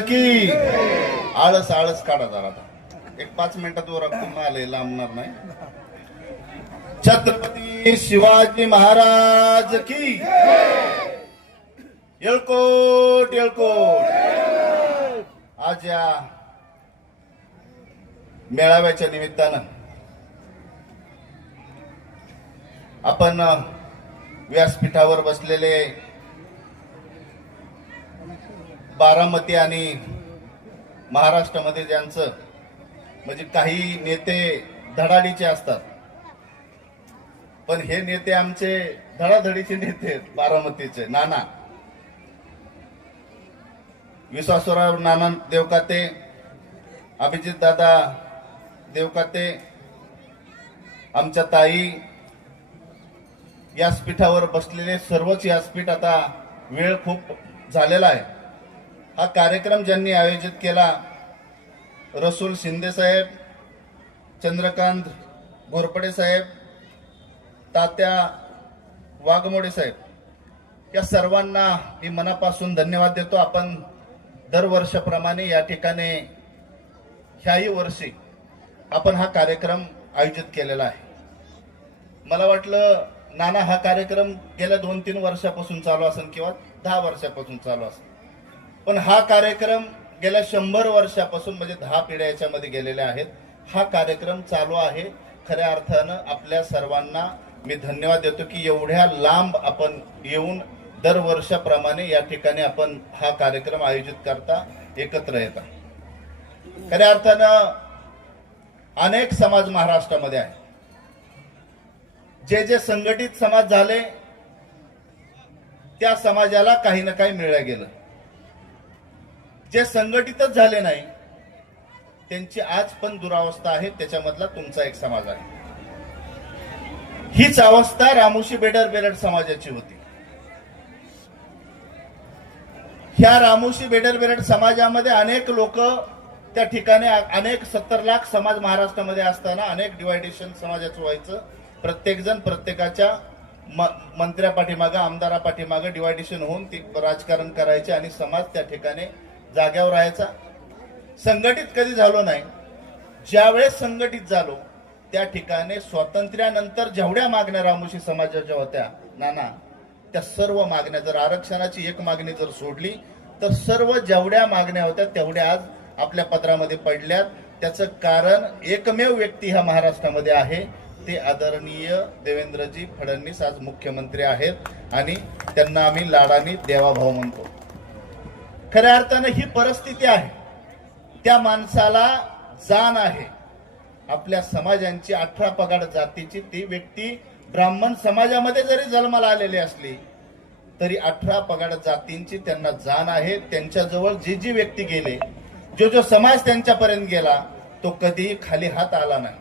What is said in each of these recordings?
की आळस आळस काढा जरा आता. एक पाच मिनिटात वर पुन्हा आले लांबणार नाही. छत्रपती शिवाजी महाराज की येळकोट येळकोट. आज या मेळाव्याच्या निमित्तानं आपण व्यासपीठावर बसलेले बारामती आणि महाराष्ट्रामध्ये ज्यांचं म्हणजे काही नेते धडाडीचे असतात. पण हे नेते आमचे धडाधडीचे नेते आहेत बारामतीचे. नाना. विश्वासराव नाना देवकाते अभिजित दादा देवकाते आमच्या ताई व्यासपीठावर बसलेले सर्वच व्यासपीठ आता वेळ खूप झालेला आहे. हा कार्यक्रम ज्यांनी आयोजित केला रसूल शिंदे साहेब चंद्रकांत घोरपडे साहेब तात्या वाघमोडे साहेब या सर्वांना मी मनापासून धन्यवाद देतो. आपण दरवर्षाप्रमाणे या ठिकाणी ह्याही वर्षी आपण हा कार्यक्रम आयोजित केलेला आहे. मला वाटलं नाना हा कार्यक्रम गेल्या दोन तीन वर्षापासून चालू असेल किंवा दहा वर्षापासून चालू असेल पण हा कार्यक्रम गेल्या शंभर वर्षापासून म्हणजे दहा पिढ्या याच्यामध्ये गेलेल्या आहेत. हा कार्यक्रम चालू आहे. खऱ्या अर्थानं आपल्या सर्वांना मी धन्यवाद देतो की एवढ्या लांब आपण येऊन दरवर्षाप्रमाणे या ठिकाणी आपण हा कार्यक्रम आयोजित करता एकत्र येता. खऱ्या अर्थानं अनेक समाज महाराष्ट्रामध्ये आहे. जे जे संघटित समाज झाले त्या समाजाला काही ना काही मिळलं गेलं. जे संघटितच झाले नाही त्यांची आज पण दुरावस्था आहे त्याच्यामधला तुमचा एक समाज आहे. हीच अवस्था रामोशी बेडर बेरड समाजाची होती. ह्या रामोशी बेडर बेरड समाजामध्ये अनेक लोक त्या ठिकाणी अनेक सत्तर लाख समाज महाराष्ट्रामध्ये असताना अनेक डिवायडेशन समाजाचं व्हायचं. प्रत्येकजण प्रत्येकाच्या म- मंत्र्या पाठीमागं आमदारा पाठीमागं डिवायडेशन होऊन ती राजकारण करायचे आणि समाज त्या ठिकाणी जाग्यावर राहायचा. संघटित कधी झालो नाही. ज्यावेळेस संघटित झालो त्या ठिकाणी स्वातंत्र्यानंतर जेवढ्या मागण्या रामोशी समाजाच्या होत्या नाना त्या सर्व मागण्या जर आरक्षणाची एक मागणी जर सोडली तर सर्व जेवढ्या मागण्या होत्या तेवढ्या आज आपल्या पत्रामध्ये पडल्यात. त्याचं कारण एकमेव व्यक्ती ह्या महाराष्ट्रामध्ये आहे. ते आदरणीय देवेंद्रजी फडणवीस आज मुख्यमंत्री आहेत. आणि त्यांना आम्ही लाडानी देवाभाव म्हणतो. खऱ्या अर्थानं ही परिस्थिती आहे. त्या माणसाला जाण आहे. आपल्या समाजांची अठरा पगाड जातीची ती व्यक्ती ब्राह्मण समाजामध्ये जरी जन्माला आलेली असली तरी अठरा पगाड जातींची त्यांना जाण आहे. त्यांच्याजवळ जी जी व्यक्ती गेले जो जो समाज त्यांच्यापर्यंत गेला तो कधीही खाली हात आला नाही.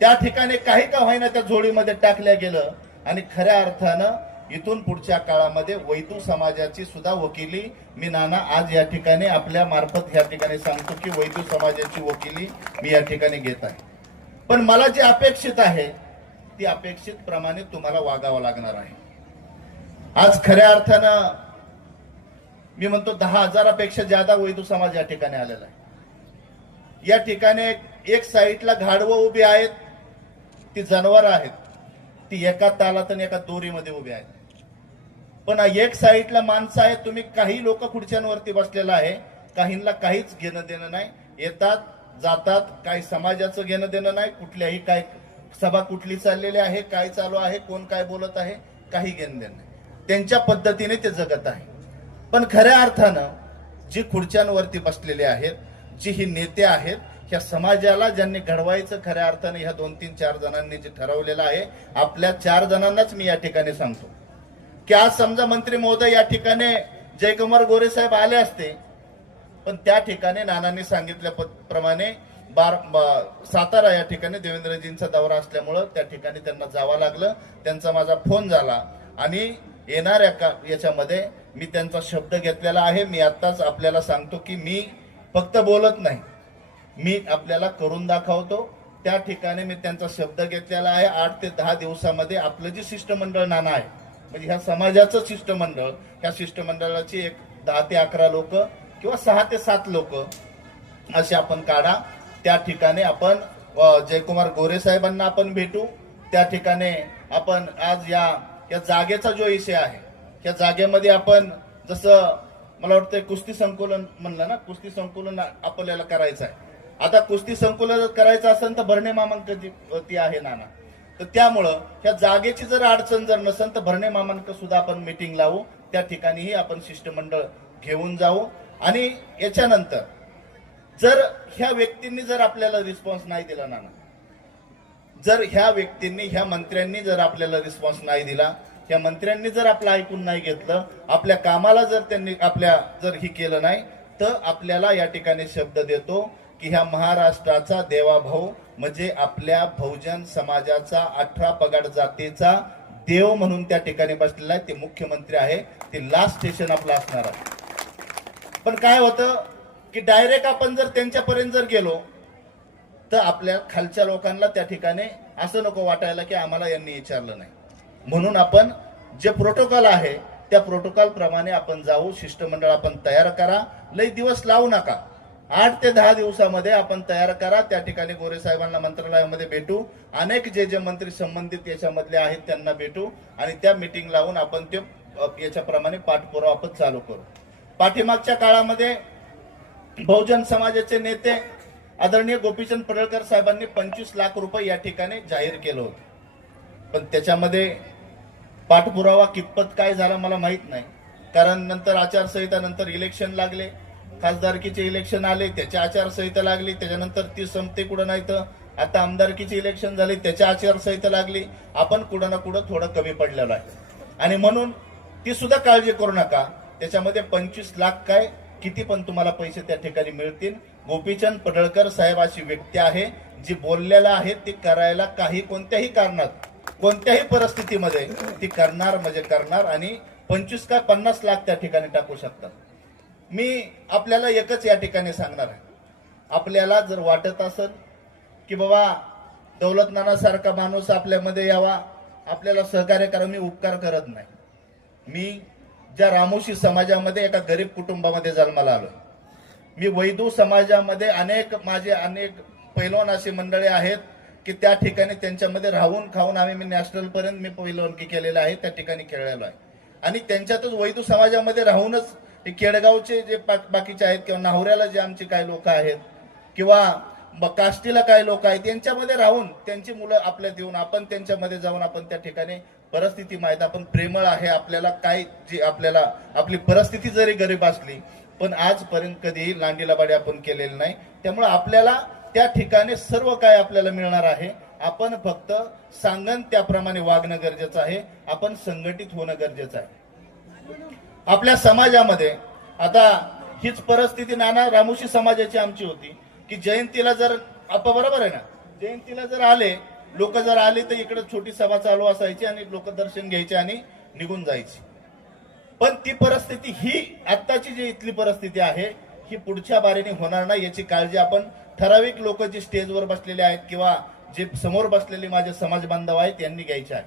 त्या ठिकाणी काही का होईना त्या जोडीमध्ये टाकल्या गेलं आणि खऱ्या अर्थानं इथून पुढच्या काळामध्ये वैतू समाजाची सुद्धा वकिली मी नाना आज या ठिकाणी आपल्या मार्फत या ठिकाणी सांगतो की वैतू समाजाची वकिली मी या ठिकाणी घेत आहे. पण मला जे अपेक्षित आहे ती अपेक्षित प्रमाणे तुम्हाला वागावं लागणार आहे. आज खऱ्या अर्थानं मी म्हणतो दहा हजारापेक्षा ज्यादा वैदू समाज या ठिकाणी आलेला आहे. या ठिकाणी एक साईडला घाडवं उभी आहेत ती जनावर आहेत. ती एका तालात आणि एका दोरीमध्ये उभी आहेत. पण एक साईडला माणसं आहेत तुम्ही काही लोक खुर्च्यांवरती बसलेला आहे काहींना काहीच घेणं देणं नाही. येतात जातात काही समाजाचं घेणं देणं नाही कुठल्याही काय सभा कुठली चाललेली आहे काय चालू आहे कोण काय बोलत आहे काही घेणं देणं नाही. त्यांच्या पद्धतीने ते जगत आहे. पण खऱ्या अर्थानं जी खुर्च्यांवरती बसलेले आहेत जी ही नेते आहेत ह्या समाजाला ज्यांनी घडवायचं खऱ्या अर्थाने ह्या दोन तीन चार जणांनी जे ठरवलेलं आहे आपल्या चार जणांनाच मी या ठिकाणी सांगतो. की आज समजा मंत्री महोदय या ठिकाणी जयकुमार गोरे साहेब आले असते पण त्या ठिकाणी नानांनी सांगितल्याप्रमाणे बार सातारा या ठिकाणी देवेंद्रजींचा दौरा असल्यामुळं त्या ठिकाणी त्यांना जावं लागलं त्यांचा माझा फोन झाला. आणि येणाऱ्या का याच्यामध्ये मी त्यांचा शब्द घेतलेला आहे मी आत्ताच आपल्याला सांगतो की मी फक्त बोलत नाही. मी आपल्याला करून दाखवतो. त्या ठिकाणी मी त्यांचा शब्द घेतलेला आहे. आठ ते दहा दिवसामध्ये आपलं जे शिष्टमंडळ नाना आहे म्हणजे ह्या समाजाचं शिष्टमंडळ ह्या शिष्टमंडळाची एक दहा ते अकरा लोक किंवा सहा ते सात लोक असे आपण काढा. त्या ठिकाणी आपण जयकुमार गोरे साहेबांना आपण भेटू. त्या ठिकाणी आपण आज या या जागेचा जो विषय आहे या जागेमध्ये आपण जसं मला वाटतं कुस्ती संकुलन म्हणलं ना कुस्ती संकुलन आपल्याला करायचं आहे. आता कुस्ती संकुलन करायचं असेल तर भरणे मामांक ती आहे नाना. तर त्यामुळं ह्या जागेची जर अडचण जर नसेल तर भरणे मामांक सुद्धा आपण मिटिंग लावू. त्या ठिकाणीही आपण शिष्टमंडळ घेऊन जाऊ. आणि याच्यानंतर जर ह्या व्यक्तींनी जर आपल्याला रिस्पॉन्स नाही दिला ना जर ह्या व्यक्तींनी ह्या मंत्र्यांनी जर आपल्याला रिस्पॉन्स नाही दिला ह्या मंत्र्यांनी जर आपलं ऐकून नाही घेतलं आपल्या कामाला जर त्यांनी आपल्या जर ही केलं नाही तर आपल्याला या ठिकाणी शब्द देतो की ह्या महाराष्ट्राचा देवाभाऊ म्हणजे आपल्या बहुजन समाजाचा अठरा पगार जातीचा देव म्हणून त्या ठिकाणी बसलेला आहे. ते मुख्यमंत्री आहे. ते लास्ट स्टेशन आपलं असणार आहे. पण काय होतं की डायरेक्ट आपण जर त्यांच्यापर्यंत जर गेलो तर आपल्या खालच्या लोकांना त्या ठिकाणी असं नको वाटायला की आम्हाला यांनी विचारलं नाही. म्हणून आपण जे प्रोटोकॉल आहे त्या प्रोटोकॉल प्रमाणे आपण जाऊ शिष्टमंडळ आपण तयार करा. लई दिवस लावू नका. आठ ते दहा दिवसामध्ये आपण तयार करा. त्या ठिकाणी गोरे साहेबांना मंत्रालयामध्ये भेटू. अनेक जे जे मंत्री संबंधित याच्यामधले आहेत त्यांना भेटू. आणि त्या मिटिंग लावून आपण ते याच्याप्रमाणे पाठपुरावा आपण चालू करू. पाठीमागच्या काळामध्ये बहुजन समाजाचे नेते आदरणीय गोपीचंद पडळकर साहेबांनी पंचवीस लाख रुपये या ठिकाणी जाहीर केलं होतं. पण त्याच्यामध्ये पाठपुरावा कितपत काय झाला मला माहीत नाही. कारण नंतर आचारसंहिता नंतर इलेक्शन लागले. खासदारकीचे इलेक्शन आले त्याची आचारसंहिता लागली त्याच्यानंतर ती संपते कुठं नाही तर. आता आमदारकीचे इलेक्शन झाले त्याची आचारसंहिता लागली. आपण कुठं ना कुठं थोडं कमी पडलेलो आहे. आणि म्हणून ती सुद्धा काळजी करू नका. त्याच्यामध्ये पंचवीस लाख काय किती पण तुम्हाला पैसे त्या ठिकाणी मिळतील. गोपीचंद पडळकर साहेब अशी व्यक्ती आहे जी बोललेला आहे ती करायला काही कोणत्याही कारणात कोणत्याही परिस्थितीमध्ये ती करणार म्हणजे करणार. आणि पंचवीस का पन्नास लाख त्या ठिकाणी टाकू शकतात. मी आपल्याला एकच या ठिकाणी सांगणार आहे. आपल्याला जर वाटत असेल की बाबा दौलत नानासारखा माणूस आपल्यामध्ये यावा आपल्याला सहकार्य करा मी उपकार करत नाही. मी ज्या रामोशी समाजामध्ये एका गरीब कुटुंबामध्ये जन्माला आलो मी वैदू समाजामध्ये अनेक माझे अनेक पैलवान अशी मंडळी आहेत की त्या ठिकाणी त्यांच्यामध्ये राहून खाऊन आम्ही मी नॅशनलपर्यंत मी पैलवानकी केलेलं आहे त्या ठिकाणी खेळलेलो आहे. आणि त्यांच्यातच वैदू समाजामध्ये राहूनच हे केडगावचे जे बाकीचे आहेत किंवा नाहुऱ्याला जे आमचे काही लोक आहेत किंवा काष्टीला काही लोक आहेत यांच्यामध्ये राहून त्यांची मुलं आपल्या देऊन आपण त्यांच्यामध्ये जाऊन आपण त्या ठिकाणी परिस्थिती माहीत आपण प्रेमळ आहे आपल्याला काय जी आपल्याला आपली परिस्थिती जरी गरीब असली पण आजपर्यंत कधीही लांडीला बाडी आपण केलेली नाही. त्यामुळे आपल्याला त्या ठिकाणी सर्व काय आपल्याला मिळणार आहे. आपण फक्त सांगन त्याप्रमाणे वागणं गरजेचं आहे. आपण संघटित होणं गरजेचं आहे. आपल्या समाजामध्ये आता हीच परिस्थिती नाना रामोशी समाजाची आमची होती की जयंतीला जर आप बरोबर आहे ना जयंतीला जर आले लोक जर आले तर इकडे छोटी सभा चालू असायची आणि लोक दर्शन घ्यायचे आणि निघून जायची. पण ती परिस्थिती ही आत्ताची जी इथली परिस्थिती आहे ही पुढच्या बारीने होणार नाही याची काळजी आपण ठराविक लोक जे स्टेजवर बसलेले आहेत किंवा जे समोर बसलेले माझे समाज बांधव आहेत त्यांनी घ्यायचे आहे.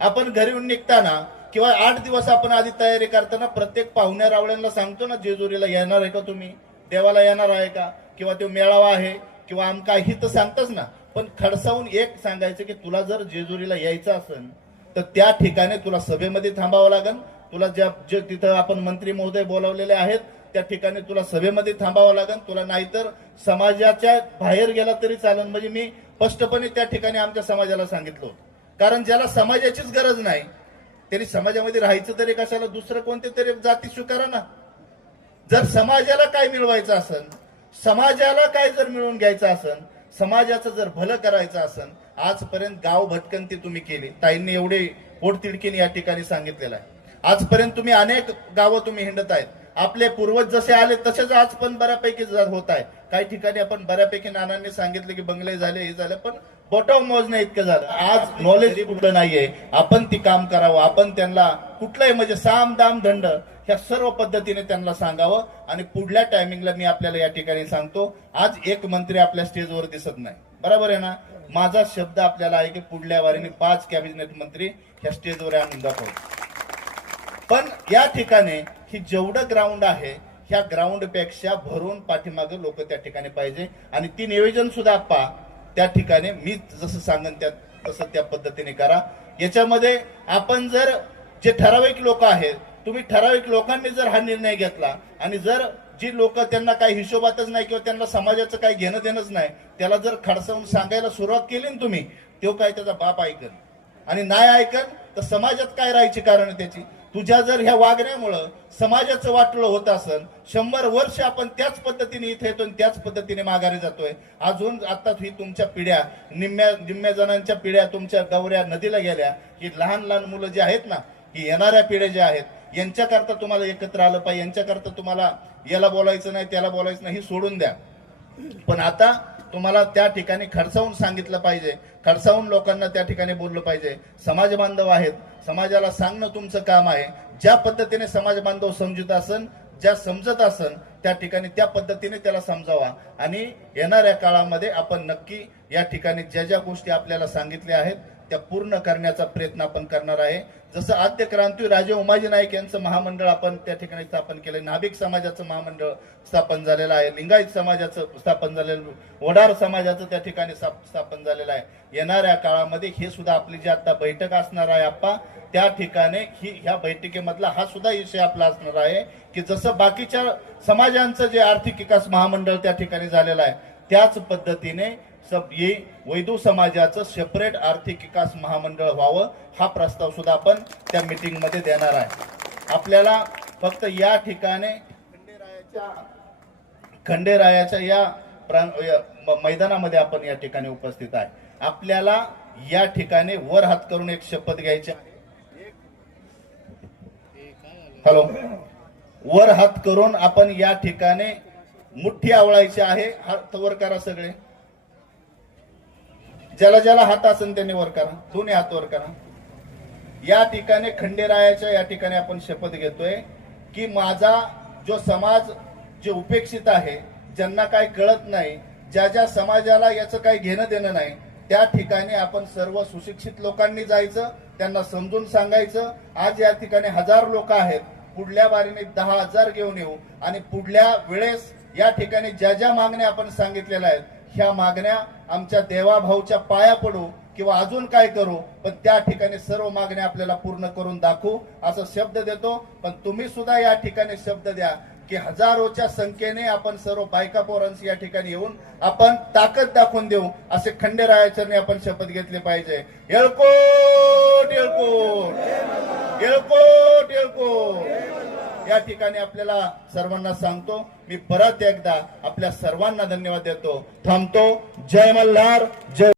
आपण घरी निघताना किंवा आठ दिवस आपण आधी तयारी करताना प्रत्येक पाहुण्या रावळ्यांना सांगतो ना जेजुरीला येणार आहे का तुम्ही? देवाला येणार आहे का? किंवा तो मेळावा आहे किंवा आमका ही तर सांगतच ना. पण खडसावून एक सांगायचं की तुला जर जेजुरीला यायचं असेल तर त्या ठिकाणी तुला सभेमध्ये थांबावं लागेल तुला ज्या जे तिथं आपण मंत्री महोदय बोलावलेले आहेत त्या ठिकाणी तुला सभेमध्ये थांबावं लागेल तुला नाहीतर समाजाच्या बाहेर गेला तरी चालेल म्हणजे मी स्पष्टपणे त्या ठिकाणी आमच्या समाजाला सांगितलं कारण ज्याला समाजाचीच गरज नाही त्यांनी समाजामध्ये राहायचं तरी कशाला? दुसरं कोणते तरी जाती स्वीकारा ना. जर समाजाला काय मिळवायचं असन समाजाला काय जर मिळवून घ्यायचं असन समाजाचं जर भलं करायचं असन आजपर्यंत गाव भटकंती तुम्ही केली. ताईंनी एवढे पोटतिडकीने या ठिकाणी सांगितलेलं आहे. आजपर्यंत तुम्ही अनेक गावं तुम्ही हिंडत आहेत. आपले पूर्वज जसे आले तसेच आज पण बऱ्यापैकी होत आहे. काही ठिकाणी आपण बऱ्यापैकी नानांनी सांगितलं की बंगले झाले हे झाले पण बोटाव मोजण्या इतकं झालं. आज नॉलेज कुठलं नाहीये. आपण ती काम करावं. आपण त्यांना कुठलंही म्हणजे साम दाम दंड ह्या सर्व पद्धतीने त्यांना सांगावं. आणि पुढल्या टायमिंगला मी आपल्याला या ठिकाणी सांगतो आज एक मंत्री आपल्या स्टेजवर दिसत नाही. बरोबर आहे ना? माझा शब्द आपल्याला आहे की पुढल्या वारीने पाच कॅबिनेट मंत्री ह्या स्टेजवर आणून दाखवतो पण या ठिकाणी ही जेवढं ग्राउंड आहे ह्या ग्राउंडपेक्षा भरून पाठीमागे लोक त्या ठिकाणी पाहिजे. आणि ती नियोजन सुद्धा पा त्या ठिकाणी मी जसं सांगन त्या तसं त्या पद्धतीने करा. याच्यामध्ये आपण जर जे ठराविक लोक आहेत तुम्ही ठराविक लोकांनी जर हा निर्णय घेतला आणि जर जी लोक त्यांना काही हिशोबातच नाही किंवा त्यांना समाजाचं काही घेणं देणंच नाही त्याला जर खडसावून सांगायला सुरुवात केली ना तुम्ही तो काय त्याचा बाप ऐकन. आणि नाही ऐकन तर समाजात काय राहायची कारण त्याची? तुझ्या जर ह्या वागण्यामुळं समाजाचं वाटलं होत असेल शंभर वर्ष आपण त्याच पद्धतीने इथे येतो आणि त्याच पद्धतीने माघारी जातोय. अजून आता ही तुमच्या पिढ्या निम्म्या निम्म्या जणांच्या पिढ्या तुमच्या गवऱ्या नदीला गेल्या ही लहान लहान मुलं जी आहेत ना ही येणाऱ्या पिढ्या ज्या आहेत यांच्याकरता तुम्हाला एकत्र आलं पाहिजे यांच्याकरता तुम्हाला याला बोलायचं नाही त्याला बोलायचं नाही हे सोडून द्या. पण आता तुम्हाला त्या ठिकाणी खडसावून सांगितलं पाहिजे. खडसावून लोकांना त्या ठिकाणी बोललं पाहिजे. समाज बांधव आहेत. समाजाला सांगणं तुमचं काम आहे. ज्या पद्धतीने समाज बांधव समजत असन ज्या समजत असन त्या ठिकाणी त्या पद्धतीने त्याला समजावा. आणि येणाऱ्या काळामध्ये आपण नक्की या ठिकाणी ज्या ज्या गोष्टी आपल्याला सांगितल्या आहेत त्या पूर्ण करण्याचा प्रयत्न आपण करणार आहे. जसं आद्य क्रांती राजे उमाजी नाईक यांचं महामंडळ आपण त्या ठिकाणी स्थापन केलं नाभिक समाजाचं महामंडळ स्थापन झालेलं आहे. लिंगायत समाजाचं स्थापन झालेलं वडार समाजाचं त्या ठिकाणी स्थाप- स्थापन झालेलं आहे. येणाऱ्या काळामध्ये हे सुद्धा आपली जी आता बैठक असणार आहे आप्पा त्या ठिकाणी ही ह्या बैठकीमधला हा सुद्धा विषय आपला असणार आहे की जसं बाकीच्या समाजांचं जे आर्थिक विकास महामंडळ त्या ठिकाणी झालेलं आहे त्याच पद्धतीने सब ये वैदू समाजाचं सेपरेट आर्थिक विकास महामंडळ व्हावं हा प्रस्ताव सुद्धा आपण त्या मीटिंगमध्ये देणार आहे. आपल्याला फक्त या ठिकाणी खंडेरायाच्या खंडेरायाच्या या प्रां- मैदानामध्ये आपण या ठिकाणी उपस्थित आहे. आपल्याला या ठिकाणी वर हात करून एक शपथ घ्यायची. हॅलो. वर हात करून आपण या ठिकाणी मुठ्ठी आवळायची आहे हात वर करा सगळे. ज्याला ज्याला हात असेल त्याने वर करा. दोन्ही हात वर करा. या ठिकाणी खंडेरायाच्या या ठिकाणी आपण शपथ घेतोय की माझा जो समाज जे उपेक्षित आहे ज्यांना काही कळत नाही ज्या ज्या समाजाला याचं काही घेणं देणं नाही त्या ठिकाणी आपण सर्व सुशिक्षित लोकांनी जायचं त्यांना समजून सांगायचं. आज या ठिकाणी हजार लोक आहेत. पुढल्या बारीने दहा हजार घेऊन येऊ आणि पुढल्या वेळेस या ठिकाणी ज्या ज्या मागण्या आपण सांगितलेल्या आहेत ह्या मागण्या आमच्या देवाभाऊच्या पाया पडू किंवा अजून काय करू पण त्या ठिकाणी सर्व मागण्या आपल्याला पूर्ण करून दाखवू असा शब्द देतो. पण तुम्ही सुद्धा या ठिकाणी शब्द द्या की हजारोच्या संख्येने आपण सर्व बायका पोरांशी या ठिकाणी येऊन आपण ताकद दाखवून देऊ असे खंडेरायाचरणी आपण शपथ घेतली पाहिजे. येळकोट येळकोट येळकोट येळकोट. या ठिकाणी आपल्याला सर्वांना सांगतो मी परत एकदा आपल्या सर्वांना धन्यवाद देतो. थांबतो. जय मल्हार जय